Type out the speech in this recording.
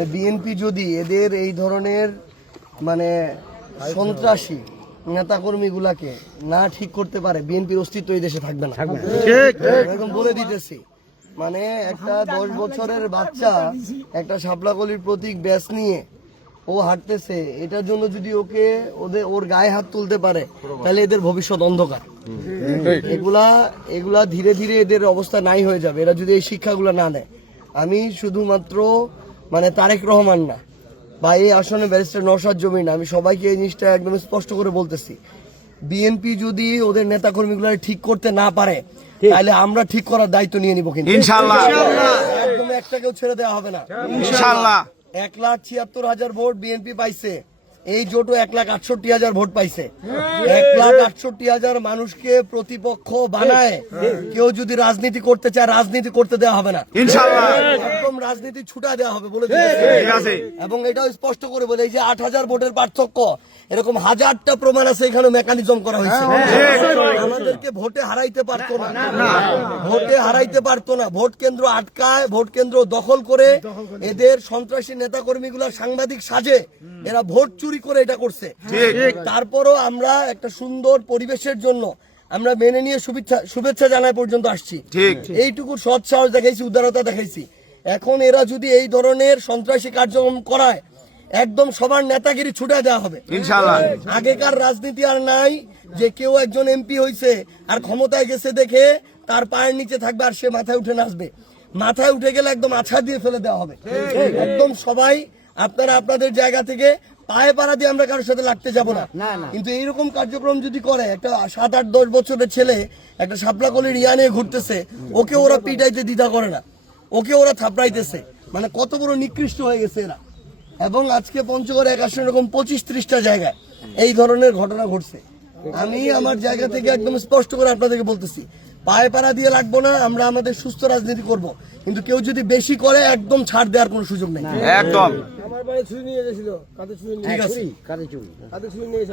মানে বিএনপি যদি এদের এই ধরনের মানে সন্ত্রাসী নেতাকর্মীগুলাকে না ঠিক করতে পারে, বিএনপির অস্তিত্ব এই দেশে থাকবে না। এরকম বলে দিতেছি। মানে একটা 10 বছরের বাচ্চা একটা শাপলাকলির প্রতীক ব্যাস নিয়ে ও হাঁটতেছে, এটার জন্য যদি ওর গায়ে হাত তুলতে পারে তাহলে এদের ভবিষ্যৎ অন্ধকার। এগুলা ধীরে ধীরে এদের অবস্থা নাই হয়ে যাবে, এরা যদি এই শিক্ষাগুলো না নেয়। আমি শুধুমাত্র মানে তারেক রহমান না বা এই আসনে ব্যারিস্টার নওশাদ জমির না, আমি সবাইকে এই জিনিসটা একদম স্পষ্ট করে বলতেছি, বিএনপি যদি ওদের নেতাকর্মীগুলো ঠিক করতে না পারে তাহলে আমরা ঠিক করার দায়িত্ব নিয়ে নিব, কিন্তু ইনশাআল্লাহ একদম একটাকেও ছেড়ে দেওয়া হবে না ইনশাআল্লাহ। 1,76,000 ভোট বিএনপি পাইছে, এই জোটও 1,68,000 ভোট পাইছে। 1,68,000 মানুষকে প্রতিপক্ষ বানায় কেউ যদি রাজনীতি করতে চায়, রাজনীতি করতে দেওয়া হবে না ইনশাআল্লাহ, একদম রাজনীতি ছুটা দেওয়া হবে বলে দিয়েছে। এবং এটাও স্পষ্ট করে বলে, এই যে 8,000 ভোটের পার্থক্য, এরকম হাজারটা প্রমাণ আছে, এখানে মেকানিজম করা হয়েছে। আমাদেরকে ভোটে হারাইতে পারতো না, ভোটে হারাইতে পারতো না, ভোট কেন্দ্র আটকায়, ভোট কেন্দ্র দখল করে এদের সন্ত্রাসী নেতাকর্মীগুলা সাংবাদিক সাজে এরা ভোট চুরি করে এটা করছে। তারপরও আমরা একটা সুন্দর পরিবেশের জন্য আমরা মেনে নিয়ে শুভেচ্ছা জানাই পর্যন্ত আসছি, এইটুকু সৎ সাহস দেখাইছি, উদারতা দেখাইছি। এখন এরা যদি এই ধরনের সন্ত্রাসী কার্যক্রম করায়, একদম সবার নেতাগিরি ছুটায় দেওয়া হবে ইনশাআল্লাহ। আগেকার রাজনীতি আর নাই যে কেউ একজন এমপি হইছে আর ক্ষমতায় গেছে দেখে তার পায়ের নিচে থাকবে আর সে মাথায় উঠে নাচবে। মাথায় উঠে গেলে একদম আছা দিয়ে ফেলে দেওয়া হবে একদম। সবাই আপনারা আপনাদের জায়গা থেকে পায়ে পাড়া দিয়ে আমরা কারোর সাথে লাগতে যাব না, কিন্তু এইরকম কার্যক্রম যদি করে, একটা 7-8-10 বছরের ছেলে একটা শাপলাকলির ইয়া নিয়ে ঘুরতেছে, ওকে ওরা পিটাইতে দ্বিধা করে না, ওকে ওরা থাপড়াইতেছে, মানে কত বড় নিকৃষ্ট হয়ে গেছে এরা। এবং আজকে পঞ্চগড়ে 1 এরকম 25-30টা জায়গায় এই ধরনের ঘটনা ঘটছে। আমি আমার জায়গা থেকে একদম স্পষ্ট করে আপনাদেরকে বলতেছি, পায়ে পাড়া দিয়ে লাগবো না, আমরা আমাদের সুস্থ রাজনীতি করব, কিন্তু কেউ যদি বেশি করে একদম ছাড় দেওয়ার কোনো সুযোগ নেই একদম। আমার বাড়ি ছুরি নিয়ে গেছিল, কাঁধে ছুরি নিয়ে, ঠিক আছে, কাঁধে ছুরি নিয়ে